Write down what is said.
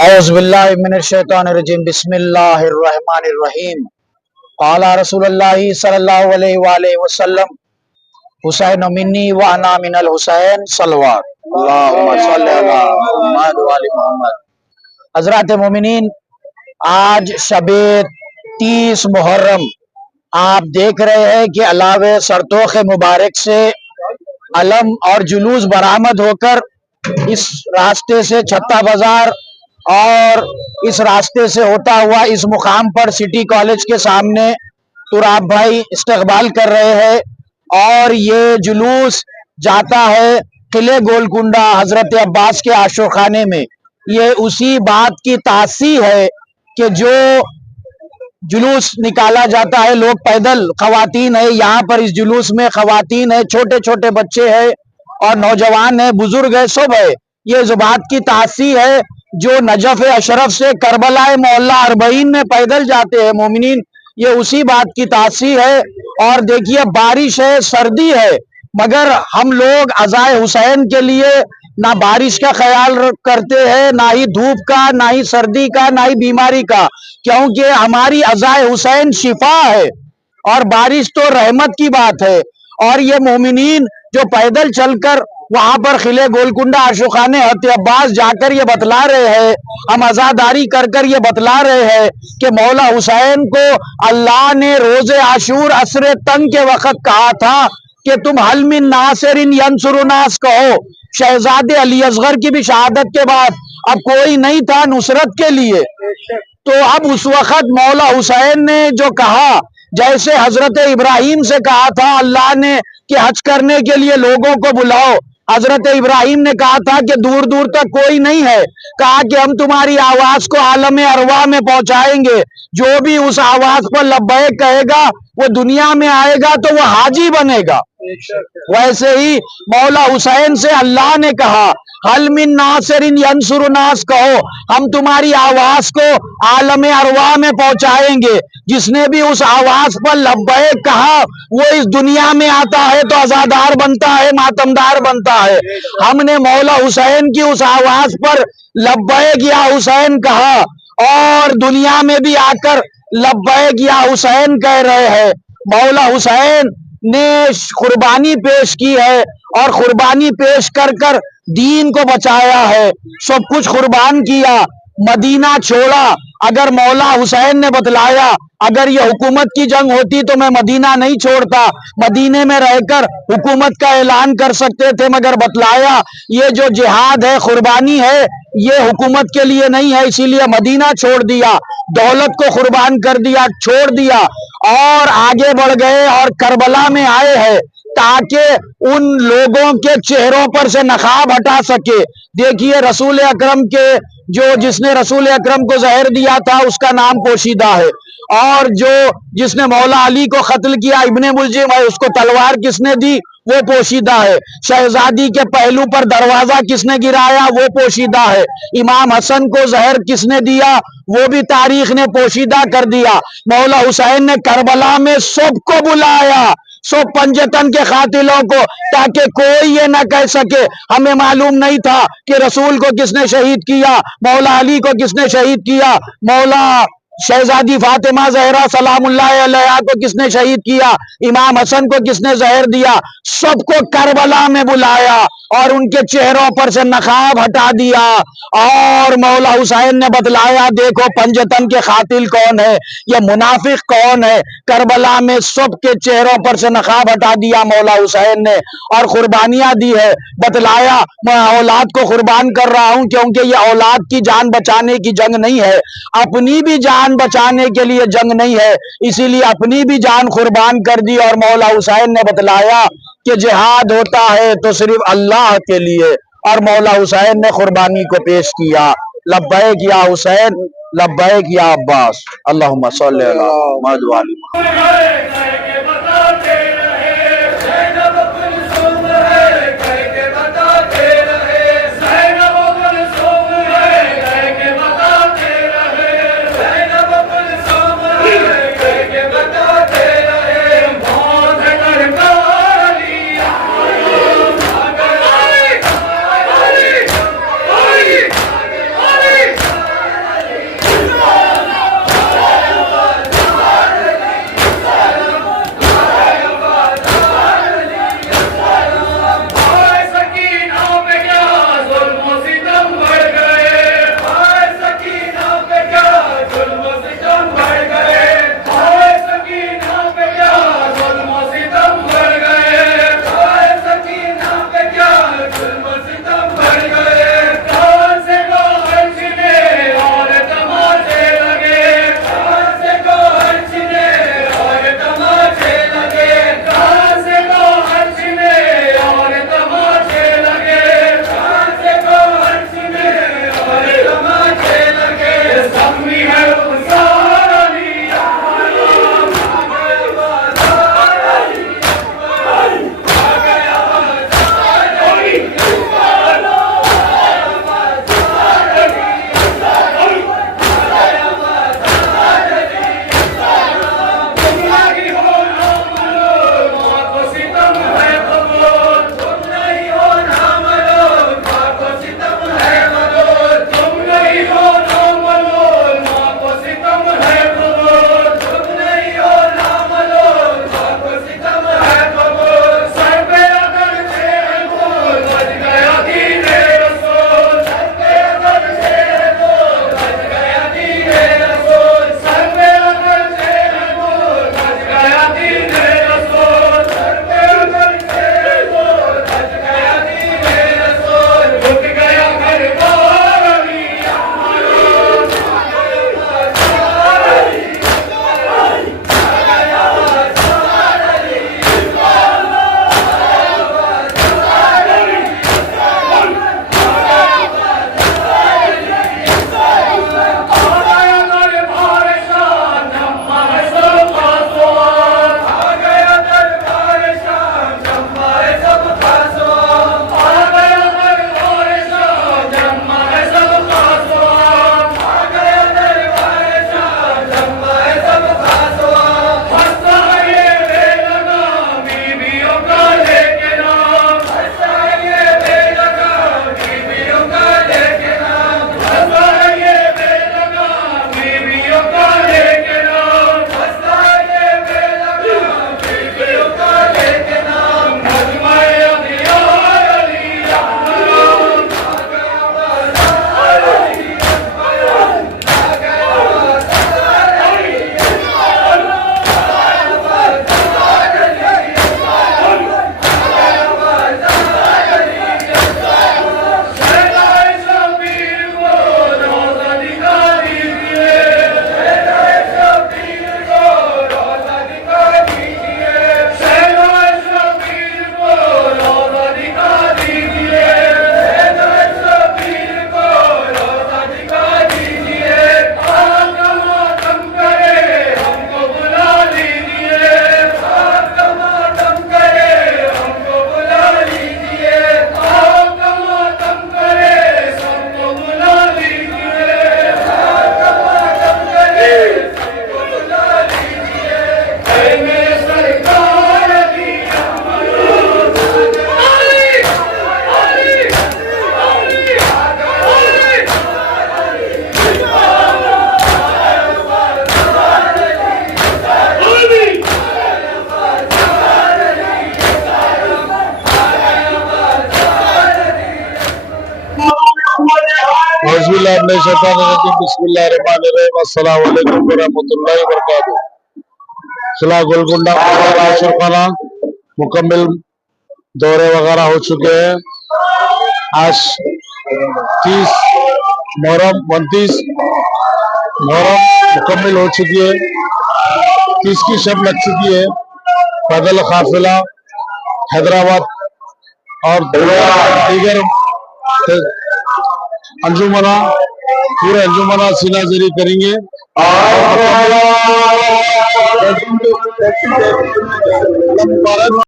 औज़ुबिल्लाहि मिनश्शैतानिर्रजीम बिस्मिल्लाहिर्रहमानिर्रहीम। क़ाला रसूलुल्लाहि सल्लल्लाहु अलैहि वसल्लम हुसैन मिन्नी व अना मिनल हुसैन सल्लल्लाहु अल्लाहुम्मा सल्लि अला मुहम्मद व आलि मुहम्मद। हज़रात मोमिनीन, आज शबे 30 मुहर्रम आप देख रहे हैं कि अलावे सरतोख मुबारक से अलम और जुलूस बरामद होकर इस रास्ते से छत्ता बाजार और इस रास्ते से होता हुआ इस मुकाम पर सिटी कॉलेज के सामने तुराब भाई इस्तकबाल कर रहे हैं और ये जुलूस जाता है किले गोलकुंडा हजरत अब्बास के आशोखाने में। ये उसी बात की तासी है कि जो जुलूस निकाला जाता है, लोग पैदल, खवातीन है यहाँ पर, इस जुलूस में खवातीन है, छोटे छोटे बच्चे हैं और नौजवान है, बुजुर्ग है, सब है। ये इस बात की तासी है जो नजफ अशरफ से करबला मोहल्ला अरबईन में पैदल जाते हैं मोमिनीन, ये उसी बात की तासी है। और देखिए बारिश है, सर्दी है, मगर हम लोग अज़ाए हुसैन के लिए ना बारिश का ख्याल करते हैं, ना ही धूप का, ना ही सर्दी का, ना ही बीमारी का, क्योंकि हमारी अज़ाए हुसैन शिफा है और बारिश तो रहमत की बात है। और ये मोमिनीन जो पैदल चलकर वहां पर खिले गोलकुंडा आशुखाने हत अब्बास जाकर ये बतला रहे हैं, हम आजादारी कर कर ये बतला रहे हैं कि मौला हुसैन को अल्लाह ने रोजे आशूर असरे तंग के वक्त कहा था कि तुम हल मिन नासिरिन यंसुरुनास कहो। शहजादे अली असगर की भी शहादत के बाद अब कोई नहीं था नुसरत के लिए, तो अब उस वक्त मौला हुसैन ने जो कहा, जैसे हजरत इब्राहिम से कहा था अल्लाह ने कि हज करने के लिए लोगों को बुलाओ, हजरत इब्राहिम ने कहा था कि दूर दूर तक कोई नहीं है, कहा कि हम तुम्हारी आवाज को आलम अरवा में पहुंचाएंगे, जो भी उस आवाज पर लब्बैक कहेगा वो दुनिया में आएगा तो वो हाजी बनेगा। वैसे ही मौला हुसैन से अल्लाह ने कहा हल मिन नासिरिन यंसुरुनास कहो, हम तुम्हारी आवाज को आलम अरवा में पहुंचाएंगे, जिसने भी उस आवाज पर लब्बैक कहा वो इस दुनिया में आता है तो आजादार बनता है, मातमदार बनता है। हमने मौला हुसैन की उस आवाज पर लब्बैक या हुसैन कहा और दुनिया में भी आकर लब्बैक या हुसैन कह रहे हैं। मौला हुसैन ने कुर्बानी पेश की है और कुर्बानी पेश कर कर दीन को बचाया है, सब कुछ कुर्बान किया, मदीना छोड़ा। अगर मौला हुसैन ने बतलाया अगर ये हुकूमत की जंग होती तो मैं मदीना नहीं छोड़ता, मदीने में रहकर हुकूमत का ऐलान कर सकते थे, मगर बतलाया ये जो जिहाद है, कुर्बानी है, ये हुकूमत के लिए नहीं है, इसीलिए मदीना छोड़ दिया, दौलत को कुर्बान कर दिया, छोड़ दिया और आगे बढ़ गए और करबला में आए हैं ताकि उन लोगों के चेहरों पर से नकाब हटा सके। देखिए रसूल अकरम के जो जिसने रसूल अकरम को जहर दिया था उसका नाम पोशीदा है, और जो जिसने मौला अली को कत्ल किया इब्ने मुलजिम है, उसको तलवार किसने दी वो पोशीदा है। शहजादी के पहलू पर दरवाजा किसने गिराया वो पोशीदा है। इमाम हसन को जहर किसने दिया वो भी तारीख ने पोशीदा कर दिया। मौला हुसैन ने करबला में सबको बुलाया, सब पंजतन के कातिलों को, ताकि कोई ये ना कह सके हमें मालूम नहीं था कि रसूल को किसने शहीद किया, मौला अली को किसने शहीद किया, मौला शहजादी फातिमा जहरा सलामुल्लाह अलैहा को किसने शहीद किया, इमाम हसन को किसने जहर दिया। सबको करबला में बुलाया और उनके चेहरों पर से नकाब हटा दिया और मौला हुसैन ने बतलाया देखो पंजतन के कातिल कौन है, ये मुनाफिक कौन है। करबला में सबके चेहरों पर से नकाब हटा दिया मौला हुसैन ने और कुर्बानियां दी है। बतलाया मैं औलाद को कुर्बान कर रहा हूं क्योंकि ये औलाद की जान बचाने की जंग नहीं है, अपनी भी जान बचाने के लिए जंग नहीं है, इसीलिए अपनी भी जान कुर्बान कर दी। और मौला हुसैन ने बतलाया कि जिहाद होता है तो सिर्फ अल्लाह के लिए, और मौला हुसैन ने कुर्बानी को पेश किया। लब्बैक या हुसैन, लब्बैक या अब्बास, अल्लाहुम्मा सल्लि अला मुहम्मद व आलि मुहम्मद। बिस्मिल्लाहिर्रहमानिर्रहीम अस्सलामु अलैकुम वरहमतुल्लाहि वबरकातुहू। किला गोलकुंडा आशिरखाना मुकम्मल दौरे वगैरह हो चुके हैं। आज 30 मुहर्रम 29 मुहर्रम मुकम्मल हो चुकी है। 30 की शब लग चुकी है। पैदल काफिला हैदराबाद और दीगर अंजुमना पूरे अंजुमना सीना जरी करेंगे और